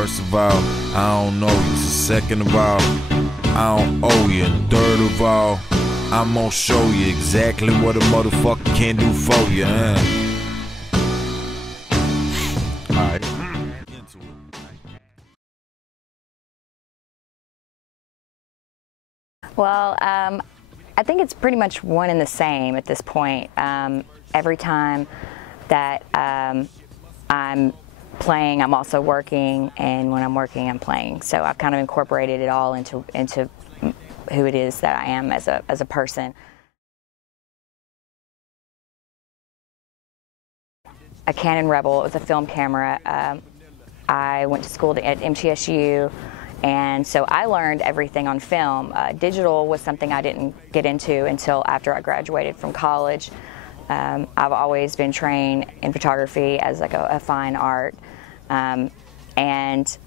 First of all, I don't know you. Second of all, I don't owe you. And third of all, I'm gonna show you exactly what a motherfucker can do for you. Alright. Well, I think it's pretty much one and the same at this point. Every time that I'm playing, I'm also working, and when I'm working, I'm playing. So I've kind of incorporated it all into who it is that I am as a person. A Canon Rebel is a film camera. I went to school at MTSU, and so I learned everything on film. Digital was something I didn't get into until after I graduated from college. I've always been trained in photography as like a fine art, and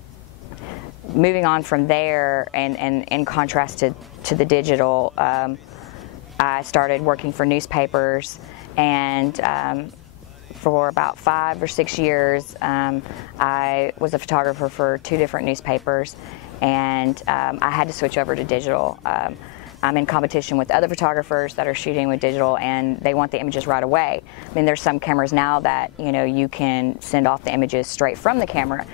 moving on from there, and in contrast to the digital, I started working for newspapers, and for about 5 or 6 years, I was a photographer for 2 different newspapers, and I had to switch over to digital. I'm in competition with other photographers that are shooting with digital, and they want the images right away. I mean, there's some cameras now that, you know, you can send off the images straight from the camera,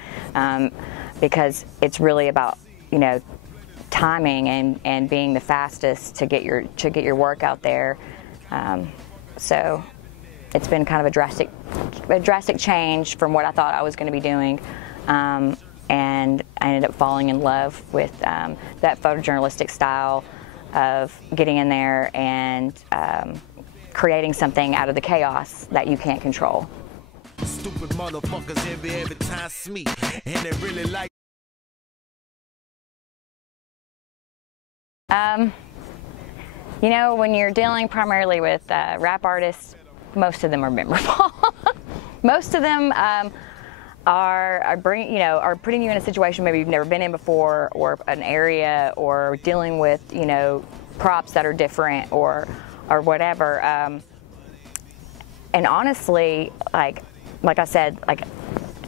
because it's really about, you know, timing and being the fastest to get your work out there. So it's been kind of a drastic change from what I thought I was going to be doing, and I ended up falling in love with that photojournalistic style of getting in there and creating something out of the chaos that you can't control. Stupid motherfuckers every time me, and they really like. You know, when you're dealing primarily with rap artists, most of them are memorable. Most of them are putting you in a situation maybe you've never been in before, or an area, or dealing with, you know, props that are different, or whatever. And honestly, like I said, like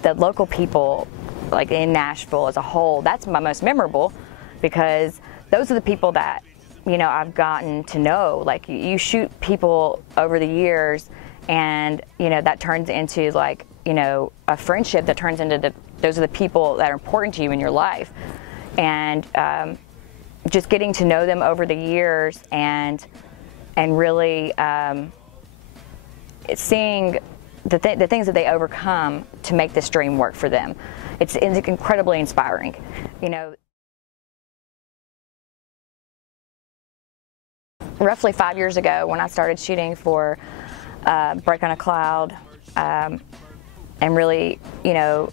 the local people, like in Nashville as a whole, that's my most memorable, because those are the people that, you know, I've gotten to know. Like, you shoot people over the years, and, you know, that turns into, like, you know, a friendship that turns into those are the people that are important to you in your life. And just getting to know them over the years, and really seeing the things that they overcome to make this dream work for them. It's incredibly inspiring, you know. Roughly 5 years ago, when I started shooting for Break on a Cloud, and really, you know,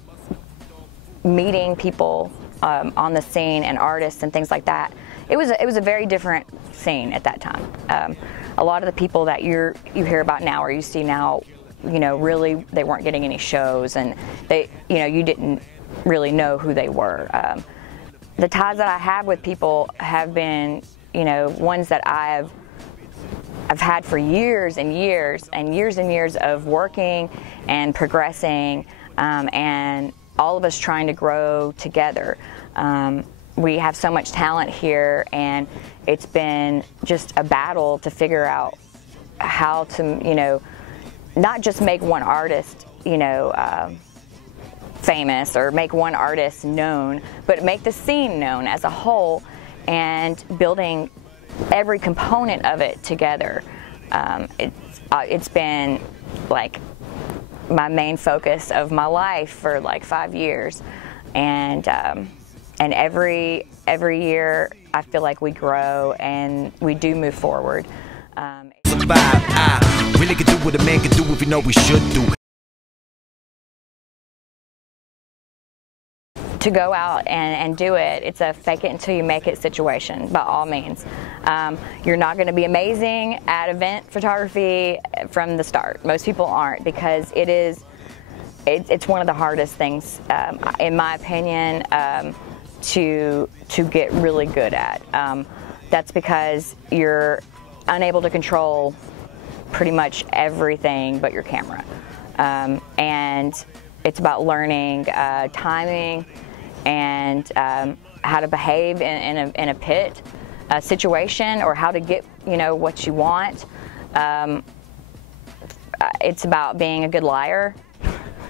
meeting people on the scene, and artists and things like that, it was a very different scene at that time. A lot of the people that you hear about now, or you see now, you know, really they weren't getting any shows, and you didn't really know who they were. The ties that I have with people have been, you know, ones that I've had for years and years and years and years of working and progressing, and all of us trying to grow together. We have so much talent here, and it's been just a battle to figure out how to, you know, not just make one artist, you know, famous, or make one artist known, but make the scene known as a whole, and building every component of it together. It's been like my main focus of my life for like 5 years, and every year I feel like we grow and we do move forward. I really can do what a man can do if you know we should do. To go out and do it, it's a fake it until you make it situation, by all means. You're not going to be amazing at event photography from the start. Most people aren't, because it's one of the hardest things, in my opinion, to get really good at. That's because you're unable to control pretty much everything but your camera, and it's about learning timing and how to behave in a pit situation, or how to get, you know, what you want. It's about being a good liar,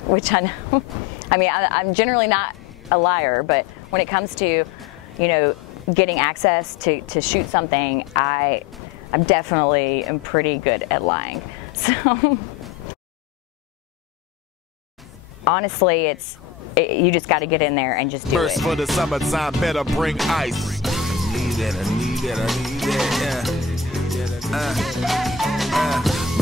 which I know. I mean, I'm generally not a liar, but when it comes to, you know, getting access to shoot something, I definitely am pretty good at lying. So honestly, you just got to get in there and just do it. First for the summertime, better bring ice. I need that, I need that, I need that,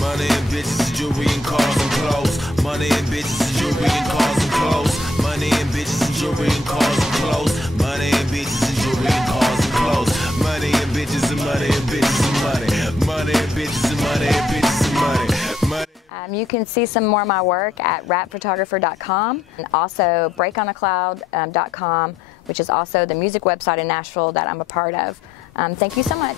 money and bitches, jewelry and cars and clothes. Money and bitches, jewelry and cars and clothes. Money and bitches, jewelry and cars and clothes. Money and bitches, jewelry and cars and clothes. Money and bitches and money and bitches and money. Money and bitches and money and bitches and money. You can see some more of my work at rapphotographer.com, and also breakonacloud.com, which is also the music website in Nashville that I'm a part of. Thank you so much.